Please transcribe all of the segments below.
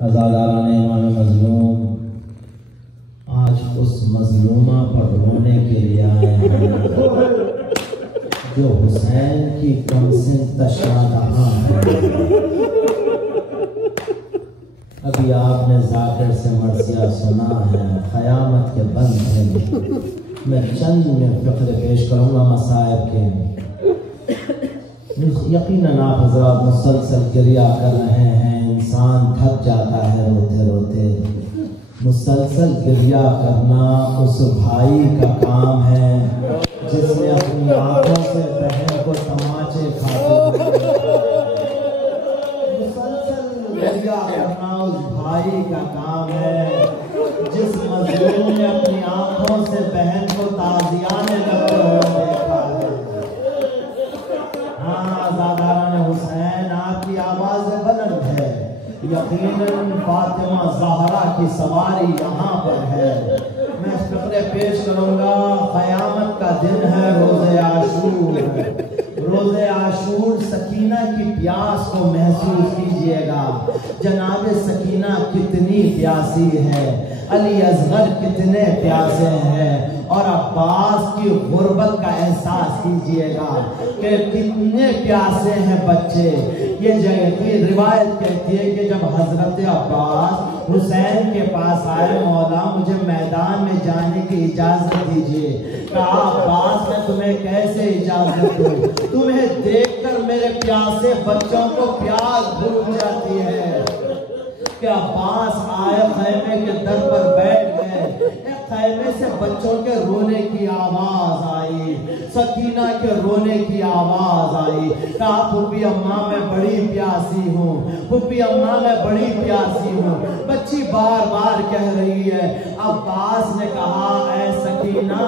عزاداران امام مظلوم آج اس مظلومہ پر رونے کے لیے آئے ہیں جو حسین کی کمسن تشادہاں ہے۔ ابھی آپ نے ذاکر سے مرثیہ سنا ہے، قیامت کے بند ہیں۔ میں چند میں فقرے پیش کروں گا مصائب کے۔ یقیناً آپ حضرات مسلسل گریہ کر رہے ہیں، انسان تھک جاتا ہے روتے روتے۔ مسلسل گریہ کرنا اس بھائی کا کام ہے جس نے اپنی آنکھوں سے بہن کو تماچے کھاتے ہوئے، مسلسل گریہ کرنا اس بھائی کا کام ہے جس مظلوم نے اپنی آنکھوں سے بہن کو تعزیانے لگتے ہوئے دیکھا ہے۔ ہاں عزاداران حسین، آپ کی آواز بلند ہے، یقیناً فاطمہ زہرا کی سواری یہاں پر ہے۔ میں فقرے پیش کروں گا۔ قیامت کا دن ہے، روز عاشور۔ روز عاشور سکینہ کی پیاس کو محسوس کیجئے گا۔ جناب سکینہ کتنی پیاسی ہے، علی اصغر کتنے پیاسے ہیں، اور عباس کی غربت کا احساس کیجئے گا کہ کتنے پیاسے ہیں بچے۔ یہ روایت کہتی ہے کہ جب حضرت عباس حسین کے پاس آئے، مولا مجھے میدان میں جانے کی اجازت دیجئے۔ کہا عباس میں تمہیں کیسے اجازت دوں، تمہیں دیکھ کر میرے پیاسے بچوں کو پیاس بھول جاتی ہے۔ کہ عباس آئے، خیمے کے در پر بیٹھ گئے، ایک خیمے سے بچوں کے رونے کی آواز آئی، سکینہ کے رونے کی آواز آئی۔ کہا پھوپھی اماں میں بڑی پیاسی ہوں، پھوپھی اماں میں بڑی پیاسی ہوں، بچی بار بار کہہ رہی ہے۔ عباس نے کہا اے سکینہ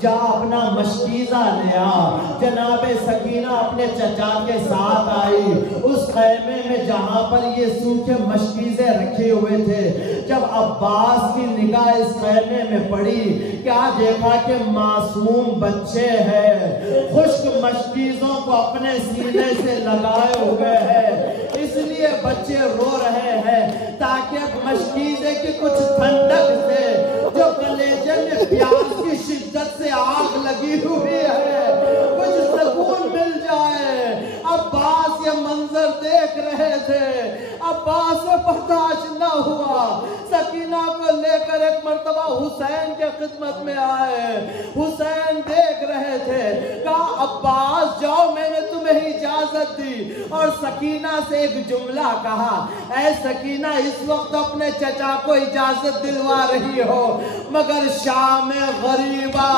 جا اپنا مشکیزہ لے آ۔ جناب سکینہ اپنے چچا کے ساتھ آئی اس خیمے میں جہاں پر یہ سوکھے مشکیزے رکھے ہوئے تھے۔ جب عباس کی نگاہ اس خیمے میں پڑی، کیا دیکھا کہ معصوم بچے ہیں، خشک مشکیزوں کو اپنے سینے سے لگائے ہوئے ہیں، اس لیے بچے رو رہے ہیں تاکہ مشکیزے کی کچھ ٹھنڈک سے جو کلیجے میں پیاس کی شدت سے آگ لگی ہوئی ہے کچھ سکون مل جائے۔ عباس یہ منظر دیکھ رہے تھے، عباس سے برداشت نہ ہوا، سکینہ کو لے کر ایک مرتبہ حسین کے خدمت میں آئے۔ حسین دیکھ رہے تھے، کہا عباس جاؤ میں نے تمہیں اجازت دی، اور سکینہ سے ایک جملہ کہا اے سکینہ اس وقت اپنے چچا کو اجازت دلوا رہی ہو، مگر شام غریبہ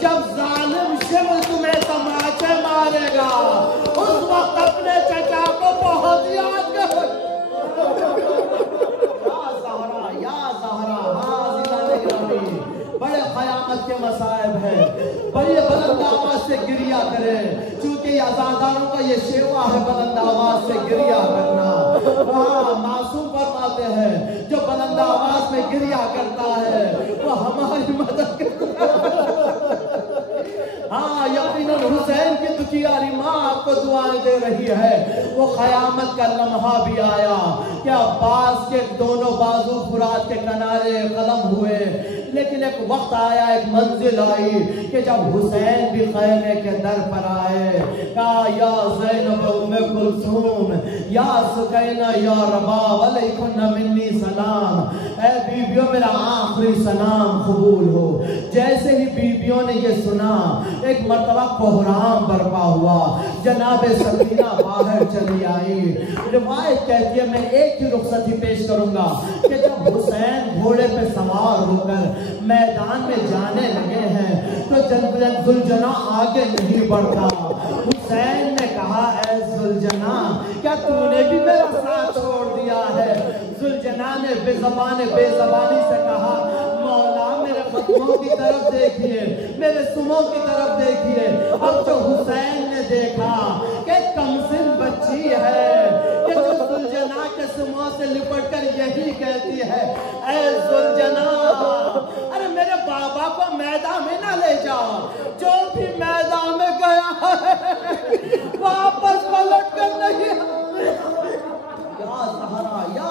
جب ظالم شمل تمہیں تماچے مارے گا اس وقت اپنے چچا کو بہت یاد کرو۔ یا زہرا بڑے قیامت کے مصائب ہیں، بڑے بلند آواز سے گریہ کریں، چونکہ یہ عزاداروں کا یہ شیوا ہے بلند آواز سے گریہ کرنا۔ وہاں معصوم فرماتے ہیں جو بلند آواز میں گریہ کرتا ہے وہ ہماری مدد کرتا ہے۔ ہاں یقیناً حسین کی دکھیاری ماں آپ کو دعائیں دے رہی ہے۔ وہ قیامت کا لمحہ بھی آیا کہ عباس کے دونوں بازو فرات کے کنارے قلم ہوئے، لیکن ایک وقت آیا، ایک منزل آئی کہ جب حسین بھی خیمے کے در پر آئے، کہا یا زینب ام کلثوم یا سکینہ یا رباب علیکن منی سلام، اے بیویوں میرا آخری سلام قبول ہو۔ جیسے ہی بیویوں نے یہ سنا ایک مرتبہ کوہرام برپا ہوا، جناب سکینہ باہر چلی آئی۔ روایت کہتی ہے، میں ایک ہی رخصتی پیش کروں گا کہ جب حسین گھوڑے پہ سوار ہو کر میدان میں جانے لگے ہیں تو ذوالجناح آگے نہیں بڑھتا۔ حسین نے کہا اے ذوالجناح کیا تو نے بھی میرا ساتھ چھوڑ دیا ہے؟ ذوالجناح نے بے زبانی سے کہا مولا میرے قدموں کی طرف دیکھیے، میرے سموں کی طرف دیکھیے۔ اب جو حسین نے دیکھا کہ کمسن بچی ہے کہ جو ذوالجناح کے سموں سے لپٹ کر یہی کہتی ہے اے ذوالجناح ارے میرے بابا کو میدان میں نہ لے جاؤ، جو بھی میدان میں گیا ہے واپس پلٹ کر نہیں۔ یا زہرا یا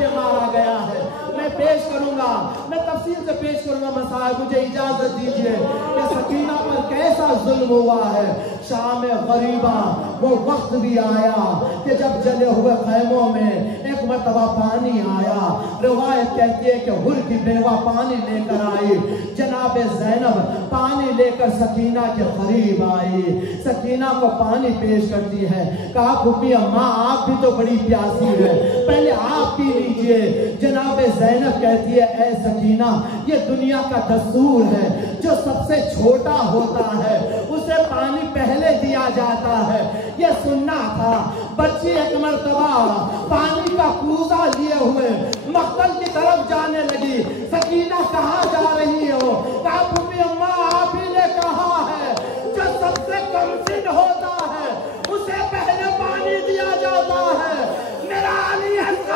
کے مارا گیا ہے۔ میں پیش کروں گا، میں تفصیل سے پیش کروں گا مسائل، مجھے اجازت دیجئے کہ سکینہ پر کیسا ظلم ہوا ہے۔ شام غریبہ وہ وقت بھی آیا کہ جب جلے ہوئے خیموں میں ایک مرتبہ پانی آیا۔ روایت کہتی ہے کہ حر کی بیوہ پانی لے کر آئی، جناب زینب پانی لے کر سکینہ کے قریب آئی، سکینہ کو پانی پیش کرتی ہے، کہا پھوپھی اماں آپ بھی تو بڑی پیاسی ہے، پہلے آپ پی لیجئے۔ جناب زینب کہتی ہے اے سکینہ یہ دنیا کا دستور ہے، جو سب سے چھوٹا ہوتا ہے اسے پانی پہلے دیا جاتا ہے، یہ سننا تھا۔ بچی ایک مرتبہ پانی کا کوزہ لیے ہوئے مقتل کی طرف جانے لگی۔ سکینہ کہاں جا رہی ہو؟ کہا پھوپھی اماں آپ ہی نے کہا ہے جو سب سے کم سن ہوتا ہے اسے پہلے پانی دیا جاتا ہے۔ میرا علی حسین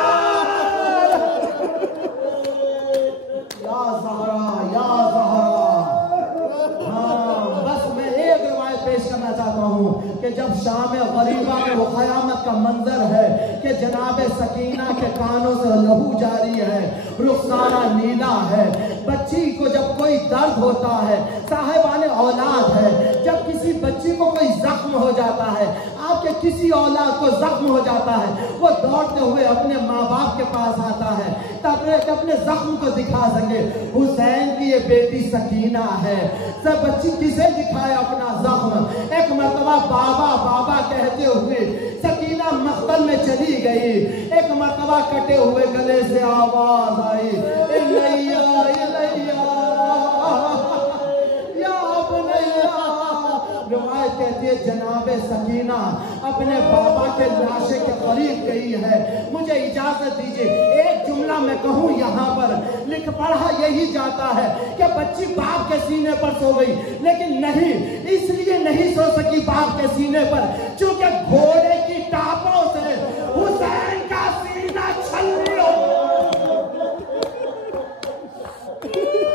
یا زہرا یا زہرا۔ ہاں بس میں ایک روایت پیش کرنا چاہتا ہوں کہ جب شام غریبہ میں وہ قیامت کا منظر ہے کہ جناب سکینہ کے کانوں سے لہو جاری ہے، رخسارہ نیلا ہے، بچی کو جب کوئی درد ہوتا ہے، صاحبان اولاد ہے، جب کسی بچی کو کوئی زخم ہو جاتا ہے، آپ کے کسی اولاد کو زخم ہو جاتا ہے، وہ دوڑتے ہوئے اپنے ماں باپ کے پاس آتا ہے تاکہ اپنے زخم کو دکھا سکے۔ حسین کی یہ بیٹی سکینہ ہے، سب بچی کسے دکھائے اپنا زخم؟ ایک مرتبہ بابا بابا کہتے ہوئے سکینہ مقتل میں چلی گئی، ایک مرتبہ کٹے ہوئے گلے سے آواز آئی الیہ الیہ یا بنیہ۔ روایت کہتی ہے جناب سکینہ اپنے بابا کے لاشے کے قریب گئی ہے۔ مجھے اجازت دیجئے ایک جملہ میں کہوں یہاں پر، لکھ پڑھا یہی جاتا ہے کہ بچی باپ کے سینے پر سو گئی، لیکن نہیں، اس لیے نہیں سو سکی باپ کے سینے پر چونکہ گھوڑے کی ٹاپوں سے حسین کا سینہ چھلنی ہو،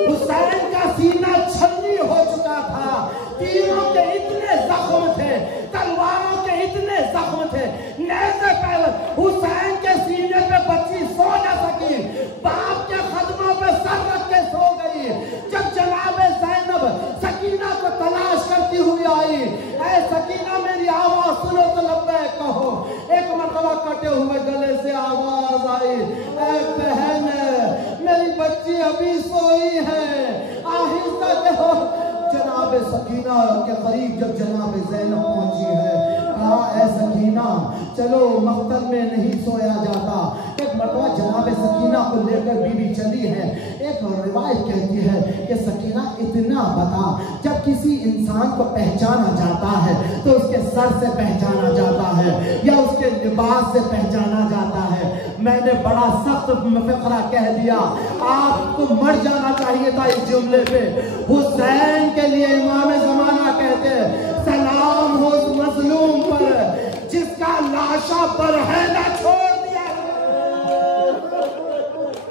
حسین کا سینہ چھلنی ہو چکا تھا، تیروں کے اتنے زخم تھے، تلواروں کے اتنے زخم تھے، نیزے پہلے حسین کے سینے پہ بچی سو نہ سکی، باپ کے قدموں پہ سر رکھ کے سو گئی۔ جب جناب زینب سکینہ کو تلاش کرتی ہوئی آئی، اے سکینہ میری آواز سنو تو لبیک کہو، ایک مرتبہ کٹے ہوئے گلے سے آواز آئی اے بہن میری بچی ابھی سوئی ہے، آہستہ کہو۔ جناب سکینہ کے قریب جب جناب زینب پہنچی ہے، کہا اے سکینہ چلو مقتل میں نہیں سویا جاتا۔ ایک مرتبہ جناب سکینہ کو لے کر بی بی چلی ہے۔ ایک روایت کہتی ہے کہ سکینہ اتنا بتا، جب کسی انسان کو پہچانا جاتا ہے تو اس کے سر سے پہچانا جاتا ہے یا اس کے لباس سے پہچانا جاتا ہے۔ میں نے بڑا سخت فقرہ کہہ دیا، آپ کو مر جانا چاہیے تھا اس جملے پہ۔ حسین کے لیے امام زمانہ کہتے ہیں سلام ہو اس مظلوم پر جس کا لاشا پر ہے نہ چھوڑ دیا۔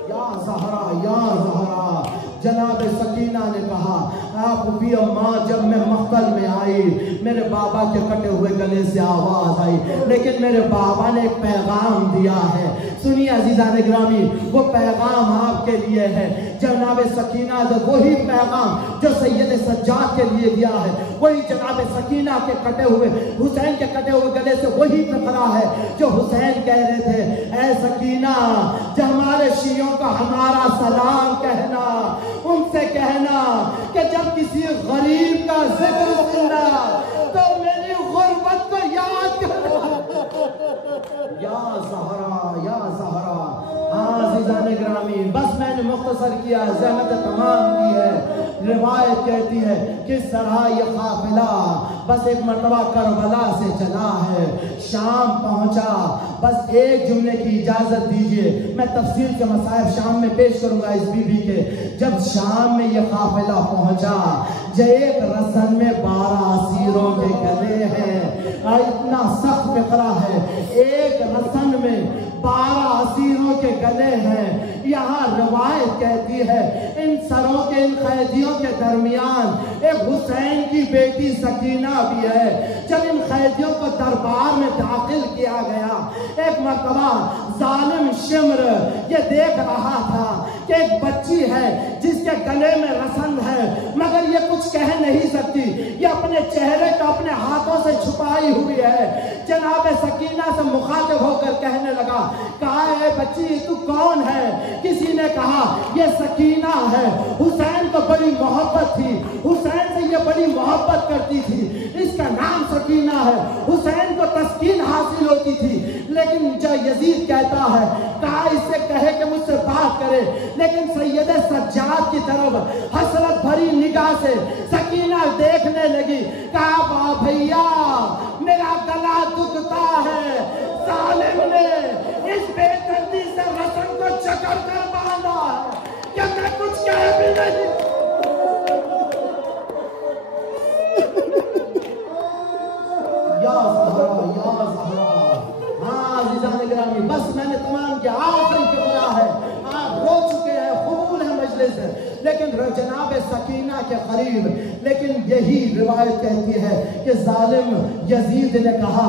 یا زہرا یا زہرا، جناب سکینہ نے کہا آپ بھی اماں جب میں مقتل میں آئی میرے بابا کے کٹے ہوئے گلے سے آواز آئی، لیکن میرے بابا نے ایک پیغام دیا ہے، سنیے عزیزان گرامی، وہ پیغام آپ کے لیے ہے۔ جناب سکینہ نے وہی پیغام جو سید سجاد کے لیے دیا ہے، وہی جناب سکینہ کے کٹے ہوئے حسین کے کٹے ہوئے گلے سے وہی فقرہ ہے جو حسین کہہ رہے تھے اے سکینہ جو ہمارے شیعوں کا ہمارا سلام کہنا، ان سے کہنا کہ جب کسی غریب کا ذکر سنا تو میری غربت کو یاد کرنا۔ یا زہرا یا زہرا۔ عزیزان گرامی بس میں نے مختصر کیا، زحمت تمام کی ہے۔ روایت کہتی ہے کس طرح یہ قافلہ بس ایک مرتبہ کربلا سے چلا ہے، شام پہنچا۔ بس ایک جملے کی اجازت دیجئے، میں تفصیل کے مسائل شام میں پیش کروں گا اس بی بی کے۔ جب شام میں یہ قافلہ پہنچا، جو ایک رسن میں 12 اسیروں کے گلے ہیں، اتنا سخت فقرہ ہے، ایک رسن میں 12 اسیروں کے گلے ہیں۔ یہاں روایت کہتی ہے ان سروں کے ان قیدیوں کے درمیان ایک حسین کی بیٹی سکینہ بھی ہے۔ جب ان قیدیوں کو دربار میں داخل کیا گیا، ایک مرتبہ ظالم شمر یہ دیکھ رہا تھا کہ ایک بچی ہے جس کے گلے میں رسن ہے، مگر یہ کچھ کہہ نہیں سکتی، یہ اپنے چہرے کو اپنے ہاتھوں سے چھپائی ہوئی ہے۔ جناب سکینہ سے مخاطب ہو کر کہنے لگا، کہا اے بچی تو کون ہے؟ کسی نے کہا یہ سکینہ ہے، حسین کو بڑی محبت تھی، حسین سے یہ بڑی محبت کرتی تھی، اس کا نام سکینہ ہے، حسین کو تسکین حاصل ہوتی تھی۔ لیکن جو یزید کہتا ہے، کہا اس سے کہے کہ مجھ سے بات کرے، لیکن سید سجاد کی طرف حسرت بھری نگاہ سے سکینہ دیکھنے لگی۔ کہا بھیا میرا گلا دکھتا ہے، ظالم نے اس بے دردی سے رسن کو جکڑ کر باندھا ہے کہ میں کچھ کہہ بھی نہیں۔ یا زہرا یا زہرا، ہاں عزیزان گرامی، بس میں نے تمام کیا، آخری فقرہ ہے، آپ رو چکے ہیں، قبول ہے مجلس ہے، لیکن جناب سکینہ کے قریب، لیکن یہی روایت کہتی ہے کہ ظالم یزید نے کہا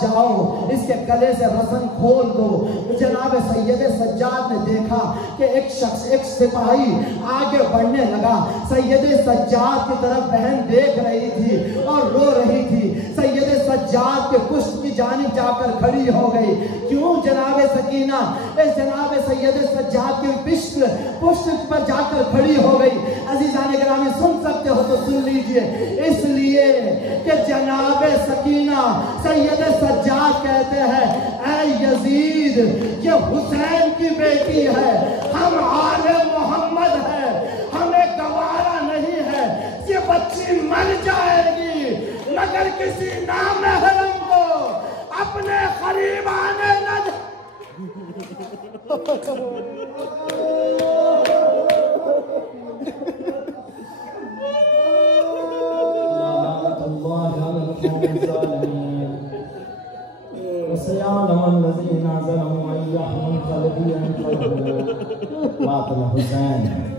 جاؤ اس کے گلے سے رسن کھول دو۔ جناب سید سجاد نے دیکھا کہ ایک شخص، ایک سپاہی آگے بڑھنے لگا، سید سجاد کی طرف بہن دیکھ رہی تھی اور رو رہی تھی، سید سجاد کے پشت کی جانب جا کر کھڑی ہو گئی۔ کیوں جناب سکینہ اس جناب سید سجاد کے پشت پر جا کر کھڑی ہو گئی؟ عزیزان گرامی سن سکتے ہو تو سن لیجئے، اس لیے کہ جناب سکینہ سید سجاد کہتے ہیں اے یزید یہ حسین کی بیٹی ہے، ہم آل محمد ہے، ہمیں گوارا نہیں ہے یہ بچی مر جائے گی مگر کسی نامحرم کو اپنے قریب آنے نہ دے۔ وسيعلم الذين ظلموا أيهم القلب ينقلبون. باطل حسين